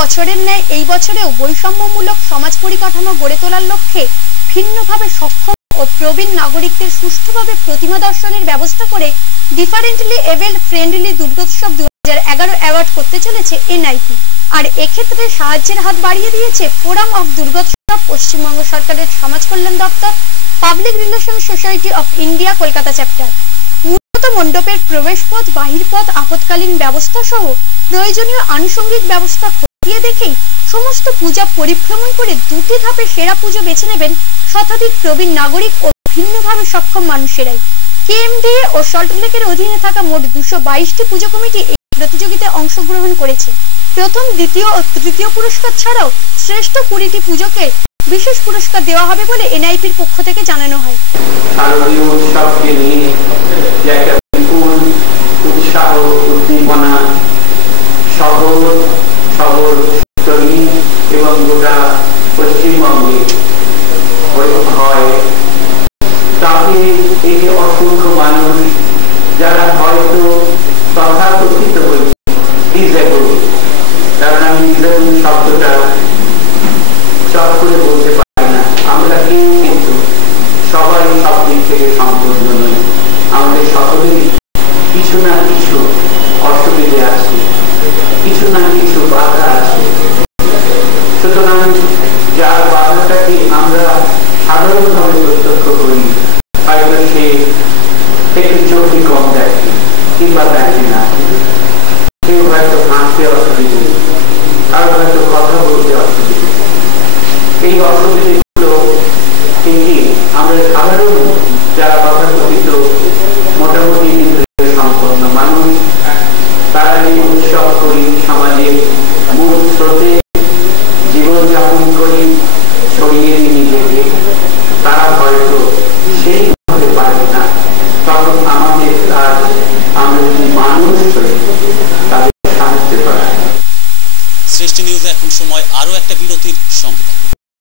বছরের ন্যায় এই বছরেও বৈষম্যমূলক সমাজ পরিকাঠামো গড়ে তোলার লক্ষ্যে ভিন্নভাবে সক্ষম ও প্রবীণ নাগরিকদের সুষ্ঠুভাবে প্রতিমা দর্শনের ব্যবস্থা করে ডিফারেন্টলি এবেলড ফ্রেন্ডলি দুর্গোৎসব 2011 অ্যাওয়ার্ড করতে চলেছে এনআইপি। আর এক্ষেত্রে সাহায্যের হাত বাড়িয়ে দিয়েছে ফোরাম অফ দুর্গোৎসব, পশ্চিমবঙ্গ সরকারের সমাজ কল্যাণ দপ্তর, public relation society of India Kolkata chapter. মূলত মণ্ডপের প্রবেশপথ, বাহিরপথ, আপৎকালীন ব্যবস্থা সহ প্রয়োজনীয় আনুষঙ্গিক ব্যবস্থা খতিয়ে দেখেই সমস্ত পূজা পরিভ্রমণ করে দুটি ধাপে সেরা পুজো বেছে নেবেন শতাধিক প্রবীণ নাগরিক ও ভিন্নভাবে সক্ষম মানুষেরাই। কেএমডিএ ও সল্টলেকের অধীনে থাকা মোট 222টি পুজো কমিটি এই প্রতিযোগিতায় অংশগ্রহণ করেছে। প্রথম, দ্বিতীয় ও তৃতীয় পুরস্কার ছাড়াও শ্রেষ্ঠ 20টি পুজোকে বিশেষ পুরস্কার দেওয়া হবে বলে এনআইপির পক্ষ থেকে জানানো হয়। শারদীয় উৎসবকে নিয়ে যে একটা বিপুল উৎসাহ উদ্দীপনা শহর এবং গোটা পশ্চিমবঙ্গে হয়, তাতে এই যে অসংখ্য মানুষ যারা হয়তো তথাকথিত ডিসেবল, কারণ আমি ডিসেবল শব্দটা চট করে বলতে পারি না, আমরা কেউ কিন্তু সবাই সব দিক থেকে সম্পূর্ণ নই, আমাদের সকলেরই কিছু না কিছু অসুবিধে আছে, কিছু না কিছু বাধা আছে। সুতরাং যার বাধাটাকে আমরা সাধারণভাবে প্রত্যক্ষ করি, হয়তো সে একটু চোখে কম দেখে কিংবা দেখে না, কেউ হয়তো হাঁটতে অসুবিধে, কারো হয়তো কথা বলতে অসুবিধে। এই অসুবিধেগুলো থেকে আমরা সাধারণ যারা তথাকথিত মোটামুটি ইন্দ্রিয় সম্পন্ন মানুষ, তারা এই উৎসব করি, সমাজের মূল স্রোতে জীবনযাপন করি, ছড়িয়ে দিই নিজেকে, তারা হয়তো সেইভাবে পারে না। তখন আমাদের কাজ, আমরা যদি মানুষ হই তাদের সাহায্য করা। শ্রেষ্ঠ নিউজে এখন সময় আরো একটা বিরতির সঙ্গে।